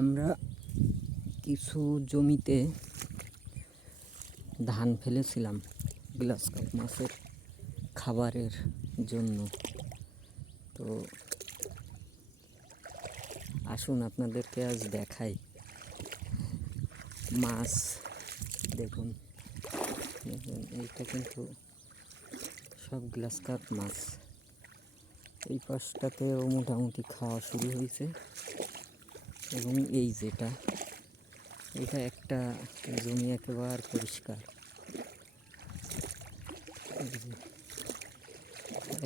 আমরা কিছু জমিতে ধান ফেলেছিলাম গ্লাস কাপ মাছের খাবারের জন্য। তো আসুন আপনাদেরকে আজ দেখাই মাছ। দেখুন এইটা কিন্তু সব গ্লাস কাপ মাছ। এই পাশটাতেও মোটামুটি খাওয়া শুরু হয়েছে এবং এই যেটা এটা একটা জমি একেবারে পরিষ্কার,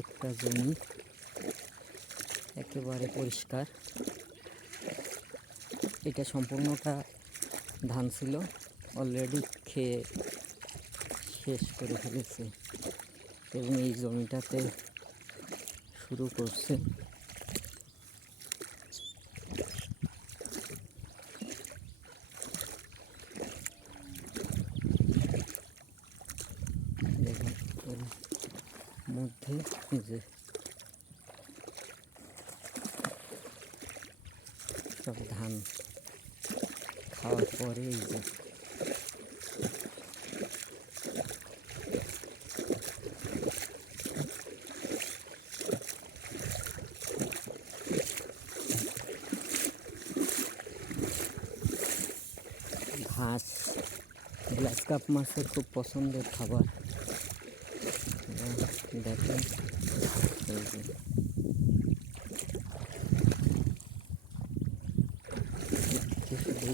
একটা জমি একেবারে পরিষ্কার। এটা সম্পূর্ণটা ধান ছিল, অলরেডি খেয়ে শেষ করে ফেলেছে এবং এই জমিটাতে শুরু করছে। দেখুন এর মধ্যে যে সব ধান খাওয়ার পরে এই যে ঘাস গ্লাস কাপ মাছের খুব পছন্দের খাবার। দেখেন এই যে শুধু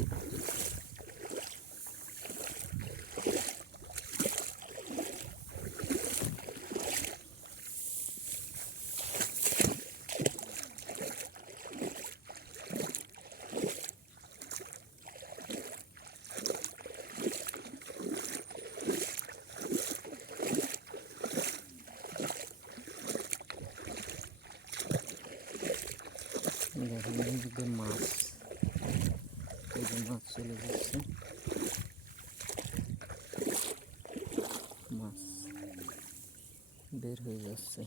দেখেন এইদিকে মাছ, এই যে মাছ চলে যাচ্ছে, মাছ বের হয়ে যাচ্ছে।